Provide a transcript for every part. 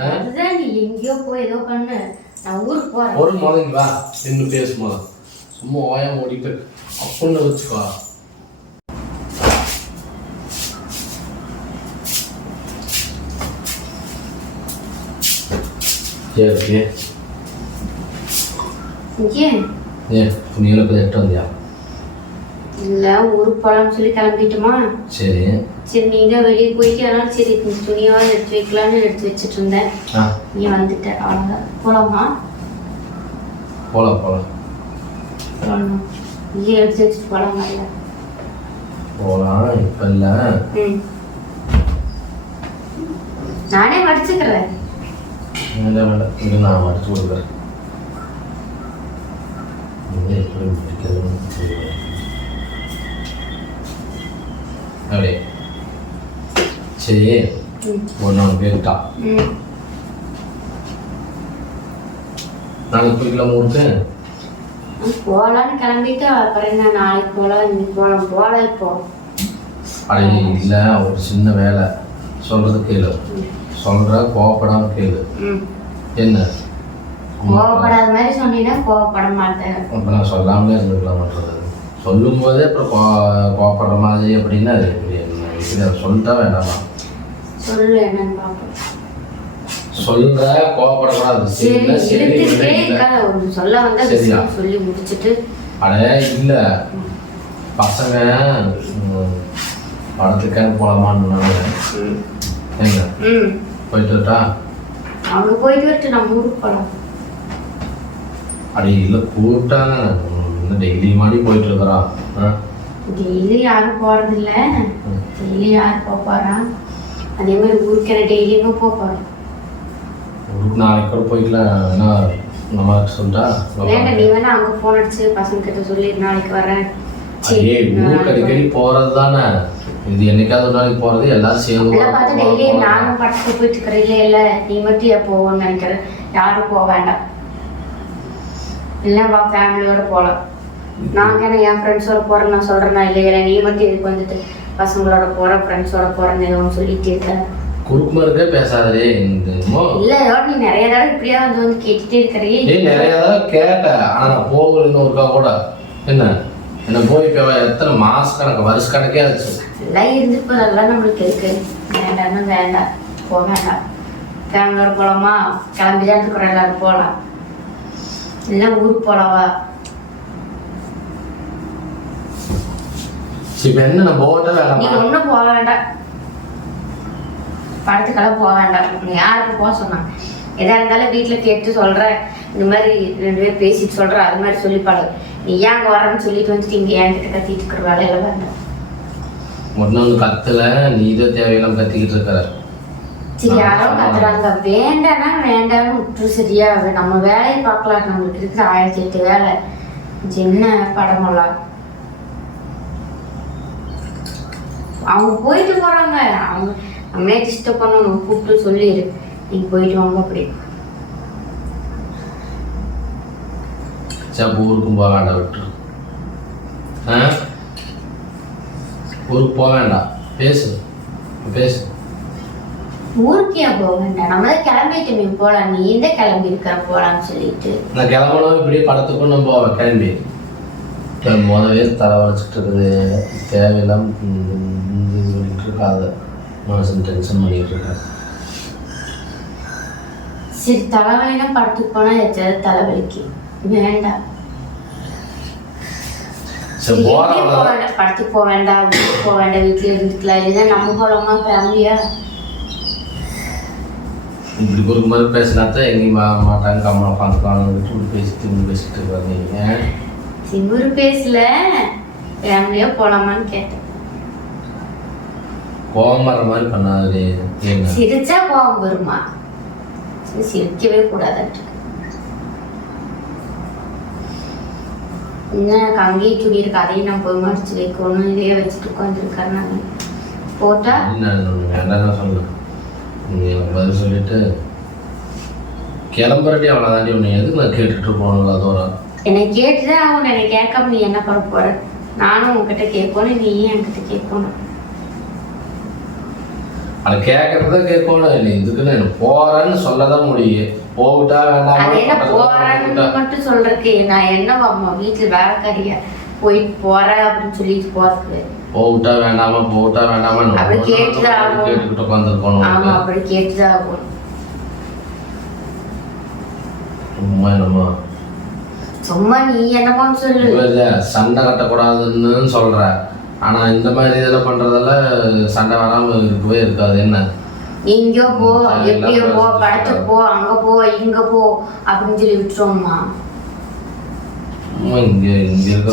நீ எங்கேயோ போய் ஏதோ பண்ணு. நான் ஊருக்கு போறேன். ஒரு முதங்க வா நின்று பேசுமா. சும்மா ஓயாம ஓடிட்டு அப்படின்னு வச்சுக்கோ. சரி ஏன் ஏன் துணியில் போய் எட்டு வந்தியா? இல்ல ஊருக்கு போலாம்னு சொல்லி கிளம்பிட்டுமா? சரி. சரி நீங்க வெளியே போயிட்டு அதனால சரி துணியாவது எடுத்து வைக்கலாம்னு எடுத்து வச்சுட்டு இருந்தேன். நீ வந்துட்ட அவ்வளோதான் போலாமா? போகலாம் போகலாம் போகலாம் நீ எடுத்து வச்சுட்டு போலாமா இல்லை? போகலாம் இப்போ இல்லை. நானே மடிச்சுக்கிறேன். வேண்டாம் வேண்டாம். இது நான் மடிச்சு கொடுக்குறேன். எப்படி தெரியல. அப்படியே சரி ம் ஒரு நாள் போயிட்டா ம் நாளைக்கு போய்க்கலாம் ஊருக்கு. போகலான்னு கிளம்பிட்டு அப்புறம் என்ன நாளைக்கு போகலாம் இன்னைக்கு போகலாம் போகலாம் இப்போ. அடே இல்லை ஒரு சின்ன வேலை. சொல்கிறது கேளு. சொல்கிற கோவப்படாம கேளு. என்ன? கோவப்படாத மாதிரி சொன்னீங்கன்னா கோவப்பட மாட்டேன். அப்போ நான் சொல்லாமலே இருந்துக்கலாம் மாட்டேறது சொல்லும் போதே அப்புறம் கோ கோவப்படுற மாதிரி அப்படின்னா அதை சொல்லிட்டா வேண்டாமா? சொல்லு என்னன்னு பார்ப்போம் சொல்ற கோவப்படக்கூடாது. சரிங்களா சரி சொல்ல வந்தா சரியா. சொல்லி முடிச்சுட்டு. அட இல்லை. பசங்க போகலாமான்னு ம். என்ன போயிட்டு வரட்டா? அவங்க போயிட்டு வரட்டு நம்ம ஊருக்கு போகலாம் அடி இல்லை கூப்பிட்டாங்க இன்னும் டெய்லி மாதிரி போயிட்டு இருக்கிறான் ஆ? டெய்லி யாரும் போறதில்ல. டெய்லி யார் போக போறா? அதே மாதிரி ஊருக்கு டெய்லியுமே போக போறோம்? ஊருக்கு நாளைக்கு கூட போய்க்கலாம் என்ன நம்ம சொல்லிட்டா வேண்டாம் நீ வேணா அங்க போன் அடிச்சு பசங்க கிட்ட சொல்லி நாளைக்கு வரேன் ஐயே ஊருக்கு அடிக்கடி போறது தானே இது என்னைக்காவது ஒரு நாளைக்கு போறது எல்லாரும் சேர்ந்து கூட பார்த்து டெய்லி. நானும் படத்துக்கு போயிட்டு இருக்கிறேன் இல்லை இல்லை நீ மட்டும் எப்போ போவோன்னு நினைக்கிறேன். யாரும் போக வேண்டாம். இல்லை வா ஃபேமிலியோட போகலாம் நாங்கள் என்ன என் ஃப்ரெண்ட்ஸோட போகிறேன் நான் சொல்கிறேன்னா இல்லை இல்லை நீ மட்டும் இதுக்கு வந்துட்டு பசங்களோட போகிறேன் ஃப்ரெண்ட்ஸோட போகிறேன்னு ஏதோ ஒன்று சொல்லிட்டு இருக்க குறுக்கு மறுக்கே பேசாதே இந்த இல்லை நீ நிறைய தடவை இப்படியா வந்து வந்து கேட்டுட்டே இருக்கிறீ நிறைய தடவை கேட்டேன் ஆனா நான் போகலன்னு ஒருக்கா கூட. என்ன? என்ன போய் இப்போ எத்தனை மாச கணக்கு வருஷ கணக்கே ஆச்சு. எல்லாம் இருந்துட்டு அதெல்லாம் நம்மளுக்கு இருக்கு. வேண்டாம்னா வேண்டாம். போக வேண்டாம். ஃபேமிலியோட போகலாமா கிளம்பி தான் இருக்கிறோம் எல்லாரும் போகலாம் இல்லை ஊருக்கு போகலாவா இப்போ என்ன நம்ம போகட்டே நீ வேணாமா ஒன்றும் போக வேண்டாம். படத்துக்கெல்லாம் போக வேண்டாம். நீ யாருக்கு போக சொன்னாங்க எதா இருந்தாலும் வீட்டில் கேட்டு சொல்கிறேன் இந்த மாதிரி ரெண்டு பேர் பேசிட்டு சொல்கிறேன் அது மாதிரி சொல்லி பழகு நீ ஏன் அங்கே வரேன்னு சொல்லிட்டு வந்துட்டு இங்கே என்கிட்ட கத்திட்டு இருக்கிற வேலையில வேண்டாம். ஒன்றும் ஒன்று கத்தல. நீ தான் தேவையில்லாம கத்திக்கிட்டு இருக்கிற. சரி யாரோ கத்துறாங்க. வேண்டாம்னா வேண்டாம்னு விட்டு சரியா. நம்ம வேலையை பார்க்கலாம் நம்மளுக்கு இருக்கிற ஆயிரத்தி எட்டு வேலை. இது என்ன படமெல்லாம்? அவங்க போயிட்டு போறாங்க. அவங்க நம்மளே டிஸ்டர்ப் பண்ணணும் கூப்பிட்டு சொல்லிடு நீங்க போயிட்டு வாங்க அப்படி. சரி ஊருக்கும் போக வேண்டாம் விட்டுரு. ஆ? ஊருக்கு போக வேண்டாம் பேசு பேசு. ஊருக்கு ஏன் போக வேண்டாம் நம்ம தான் கிளம்பிட்டோமே போலாம். நீ தான் கிளம்பி இருக்கிற போலான்னு சொல்லிட்டு. நான் கிளம்பணும் இப்படியே படத்துக்கும் நம்ம போவேன் கிளம்பி. முதவே தலை வலிச்சிட்டு இருக்குது தேவையில்லாம இது சொல்லிட்டு இருக்காத மனசு டென்ஷன் பண்ணிட்டு இருக்கேன் சரி தலைவலினா படத்துக்கு போனா எதாவது தலைவலிக்கு வேண்டாம் சரி. படத்துக்கு போக வேண்டாம் போக வேண்டாம் வீட்டுல இருந்துக்கலாம் இல்லைன்னா நம்ம போலாமா ஃபேமிலியா இப்படி குறுக்கு மாதிரி எங்கேயும் மா மாட்டாங்க கம்மன் உட்காந்துக்கலாம் இப்படி பேசிட்டு பேசிட்டு இருக்காங்க சிமுரு பேசல. ஃபேமிலியா போலாமான்னு கேட்டேன். கோவம் வர மாதிரி பண்ணாதே சிரிச்சா கோவம் வருமா? சரி, சிரிக்கவே கூடாதாட்டு என்ன கங்கை துணி இருக்கு அதையும் நான் போய் மடிச்சு வைக்கணும். இதையே வச்சுட்டு உட்காந்துருக்கேன் நான். போட்டா? ஒன்று வேண்டாம் சொல்லு நீ எனக்கு பதில் சொல்லிட்டு கிளம்புறடி அவ்வளோ தாண்டி உன்னை எதுக்கு நான் கேட்டுட்டு போகணும்ல அதோட? என்னை கேட்டுதான் அவன் என்னை கேட்காம நீ என்ன பண்ண போற? நானும் உன்கிட்ட கேட்கணும் நீயும் என்கிட்ட கேட்கணும். அதை கேட்கறத கேட்கணும். இல்லை இதுக்குன்னு போறேன்னு சொல்லதான் முடியும் போவிட்டா வேண்டாம். என்ன போறேன்னு மட்டும் சொல்றதுக்கு நான் என்ன அம்மா வீட்டுல வேலைக்காரியா? போயிட்டு போறேன் அப்படின்னு சொல்லிட்டு போறதுக்கு. போவிட்டா வேண்டாமா? போவிட்டா வேண்டாமா? அப்படி கேட்டுதான் ஆகணும். கேட்டுக்கிட்டு ஆமா உட்காந்துருக்கணும் அப்படி கேட்டுதான் ஆகும் சும்மா என்னமோ சும்மா நீ என்னமோன்னு சொல்லு இல்ல சண்டை கட்டக்கூடாதுன்னு சொல்ற. ஆனா இந்த மாதிரி இதெல்லாம் பண்றதால சண்டை வராம இருக்கவே இருக்காது. என்ன? எங்கேயோ போ எப்படியோ எல்லாம் போ படத்துக்கு போ அங்க போ இங்க போ அப்படின்னு சொல்லி விட்டுருவோம்மா.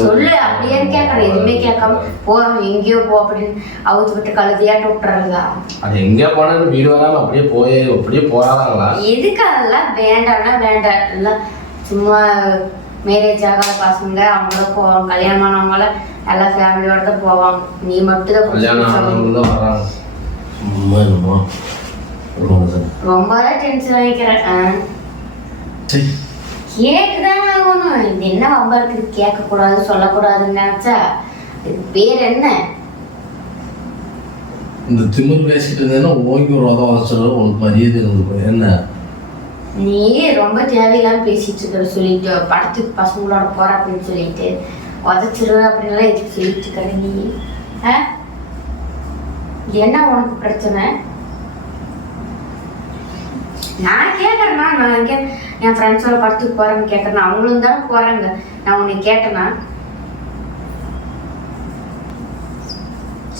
சொல்லு அப்படியே கேட்கணும். எதுவுமே கேட்காம போ எங்கேயோ போ அப்படின்னு அவுத்து விட்டு கழுதியாட்டு விட்டுறதா? அது எங்க போனாலும் வீடு வராம அப்படியே போய் அப்படியே போறாங்களா எதுக்கு அதெல்லாம் வேண்டாம்னா வேண்டாம். சும்மா மேரேஜ் ஆகாத பசங்க அவங்கள போவாங்க கல்யாணம் ஆனவங்கள எல்லாம் ஃபேமிலியோட தான் போவாங்க. நீ மட்டும் தான் கல்யாணம் ரொம்ப தான் டென்ஷன் ஆகிக்கிறேன் கேக்குதானே ஆகணும் இது என்ன வம்பா இருக்குது கேட்கக்கூடாது சொல்லக்கூடாதுன்னு நினைச்சா இது பேர் என்ன? இந்த திமிர் பேசிட்டு இருந்தேன்னா ஓங்கி ஒரு உதவ உனக்கு மரியாதை என்ன? நீ ரொம்ப தேவையில்லாம பேசிட்டு இருக்கிற சொல்லிட்டு படத்துக்கு பசங்களோட போற அப்படின்னு சொல்லிட்டு உதச்சிரு அப்படின்லாம் எதுக்கு சொல்லிட்டு இருக்கிற நீ? என்ன உனக்கு பிரச்சனை? நான் கேட்கறேன்னா நான் இங்கே என் ஃப்ரெண்ட்ஸோட படத்துக்கு போறேன்னு கேட்கறேன் அவங்களும் தான் போறாங்க. நான் உன்னை கேட்டேனா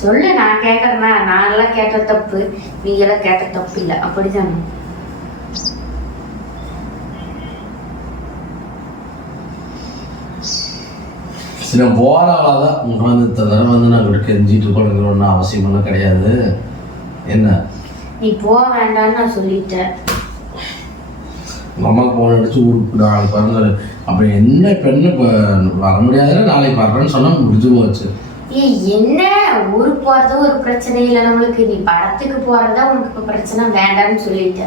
சொல்லு நான் கேட்கறேன்னா நான் எல்லாம் கேட்ட தப்பு நீ எல்லாம் கேட்ட தப்பு இல்லை. அப்படிதானே? சரி போறாளா தான் இத்தனை தடவை வந்து கிட்ட கெஞ்சிட்டு இருக்கணும் ஒன்றும் அவசியமெல்லாம் கிடையாது. என்ன? நீ போக வேண்டாம்னு நான் சொல்லிட்டேன். உங்க அம்மாவுக்கு போன் அடிச்சு ஊருக்கு நாளைக்கு பாருங்க. அப்படி என்ன இப்போ என்ன இப்போ வர முடியாதுன்னா நாளைக்கு வர்றேன்னு சொன்னா முடிஞ்சு போச்சு ஏய் என்ன? ஊருக்கு போறது ஒரு பிரச்சனை இல்லை நம்மளுக்கு. நீ படத்துக்கு போறதா உனக்கு இப்ப பிரச்சனை? வேண்டாம்னு சொல்லிட்ட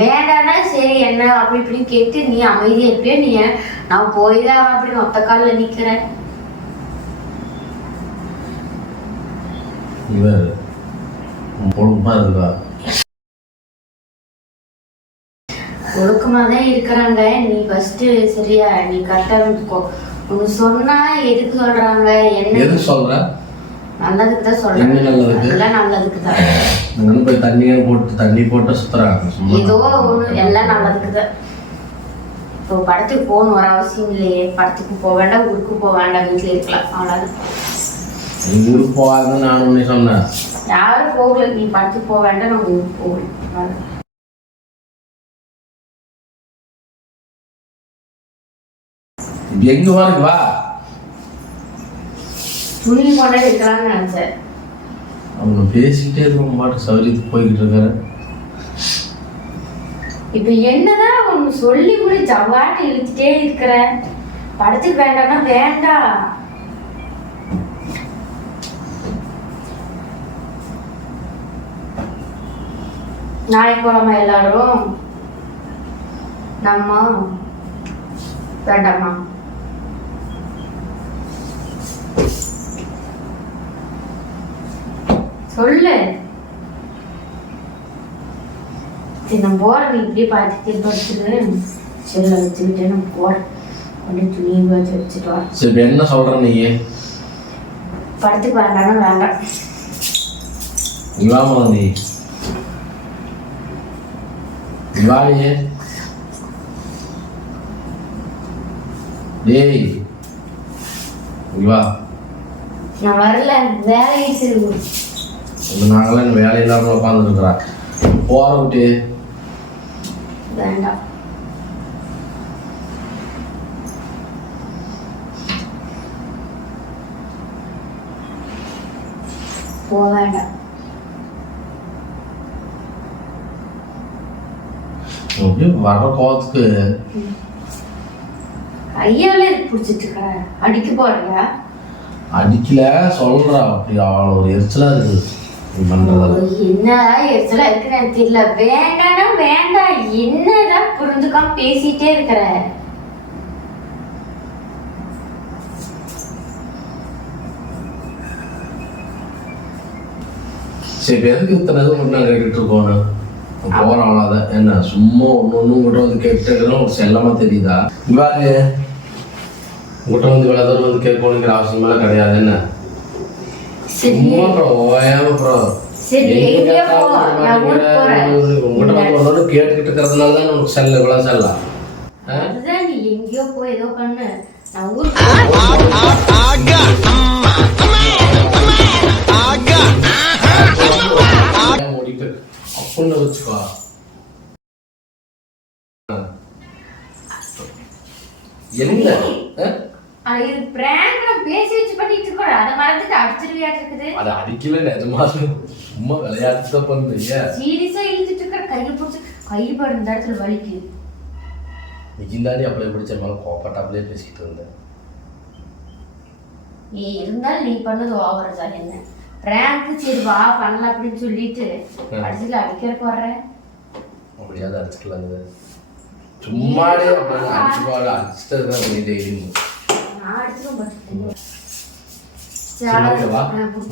வேண்டாம்னா சரி என்ன அப்படி இப்படி கேட்டு நீ அமைதியா இருப்பியோ? நீ நான் போய்தான் அப்படின்னு ஒத்த காலில் நிக்கிறேன் இவர் பொழுப்பா இருக்கா? ஒழுக்கமா தான் இருக்கிறாங்க. நீ ஃபர்ஸ்ட் சரியா நீ கரெக்டா இருந்துக்கோ. உனக்கு சொன்னா எதுக்கு சொல்றாங்க? என்ன? எது சொல்ற? நல்லதுக்கு தான் என்ன நல்லதுக்கு? எல்லாம் நல்லதுக்கு தான் அங்கே போய் தண்ணியை போட்டு தண்ணி போட்டு சுத்துறாங்க சும்மா. ஏதோ ஒண்ணு எல்லாம் நல்லதுக்கு தான் இப்போ படத்துக்கு போகணும் ஒரு அவசியம் இல்லையே. படத்துக்கு போக வேண்டாம் ஊருக்கு போக வேண்டாம் வீட்டில் இருக்கலாம் அவ்வளோதான் நீ ஊருக்கு போகாதுன்னு நான் உன்னை சொன்னேன். யாரும் போகல நீ படத்துக்கு போக வேண்டாம் நம்ம ஊருக்கு போகணும். அவ்வளவுதான். இப்ப எங்க வாருக்கு வா? துணி கொண்டே இருக்கலாம்னு நினைச்சேன். அவங்க பேசிக்கிட்டே இருக்க மாட்டு சௌரியத்துக்கு போய்கிட்டு இருக்காரு. இப்போ என்னதான் ஒன்று சொல்லி கூட ஜவ்வாட்டு இழுத்துட்டே இருக்கிற? படத்துக்கு வேண்டாம்னா வேண்டாம் நாளைக்கு போலாமா எல்லாரும்? நம்ம? வேண்டாமா? சொல்லு. சரி நான் போறேன் நீ இப்படியே பார்த்துட்டு படிச்சுட்டு செல்ல வச்சுக்கிட்டு நான் போறேன் கொண்டு துணி வச்சு வச்சுட்டு வரேன் சரி என்ன சொல்ற நீ? படத்துக்கு வேண்டாம்னா வேண்டாம். வாமா நீ. நீ. டேய் நீ வா. நான் வரல. வேலையை சரி. இந்த நாங்களாம் வேலை இல்லாமல் உட்காந்துருக்குறா போற விட்டு வேண்டாம். போக வேண்டாம். வர்ற கோவத்துக்கு. கையால பிடிச்சிட்டு இருக்க அடிக்க போறியா அடிக்கல சொல்றா அப்படி அவ்வளோ ஒரு எரிச்சலா இருக்குது. என்னதான் எரிச்சலா இருக்கு எனக்கு தெரியல. வேண்டாம்னா வேண்டாம். என்னதான் புரிஞ்சுக்காம பேசிட்டே இருக்கிற. சரி எதுக்கு இத்தனை இது மட்டும் நாங்கள் கேட்டுட்டு இருக்கோம் போகிறோம் அவ்வளோதான் என்ன சும்மா ஒன்று ஒன்று உங்கள்கிட்ட வந்து கேட்டுக்கிறோம் செல்லமாக தெரியுதா? பாரு. உங்கள்கிட்ட வந்து இவ்வளோ வந்து கேட்கணுங்கிற அவசியமெல்லாம் கிடையாது. என்ன? கேட்டுக்கிட்டு இருக்கிறதுனால தான் உனக்கு செல்ல இவ்வளோ செல்லாம் எங்கேயோ போய் ஏதோ பண்ணு நான் ஊருக்கு அப்படின்னு வச்சுக்கோ. என்ன ஆ? அது இது பிராங்க் நான் பேசி வச்சு பண்ணிட்டு இருக்கோம். அதை மறந்துட்டு அடிச்சிருவியாட்டு இருக்குது. அது அடிக்கல நிஜமா சும்மா விளையாட்டு தான் பண்ணுறிய? சீரியஸா இழுத்துட்டு இருக்கிற கையை பிடிச்சி கை பாரு இந்த இடத்துல வலிக்கு. நீந்தாண்டி அப்படியே பிடிச்ச மேலே கோப்பாட்டாப்லேயே பேசிக்கிட்டு இருந்தேன். நீ இருந்தாலும் நீ பண்ணது ஓவர் தான். என்ன? பிராங்க் சரி வா பண்ணலாம் அப்படின்னு சொல்லிட்டு கடைசியில் அடிக்கிறக்கு வர்றேன் அப்படியாவது அடிச்சுக்கலாங்க. சும்மாடே அப்படி அடிச்சு பாடு அடிச்சுட்டு தான் நீ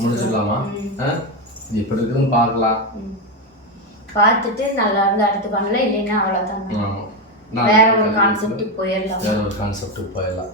முடிச்சுக்கலாமா? எப்படி இருக்குதுன்னு பார்க்கலாம். பார்த்துட்டு நல்லா இருந்து அடுத்து பண்ணல இல்லைன்னா அவ்வளோதான் வேற ஒரு கான்செப்டுக்கு போயிடலாம். வேற ஒரு கான்செப்டுக்கு போயிடலாம்.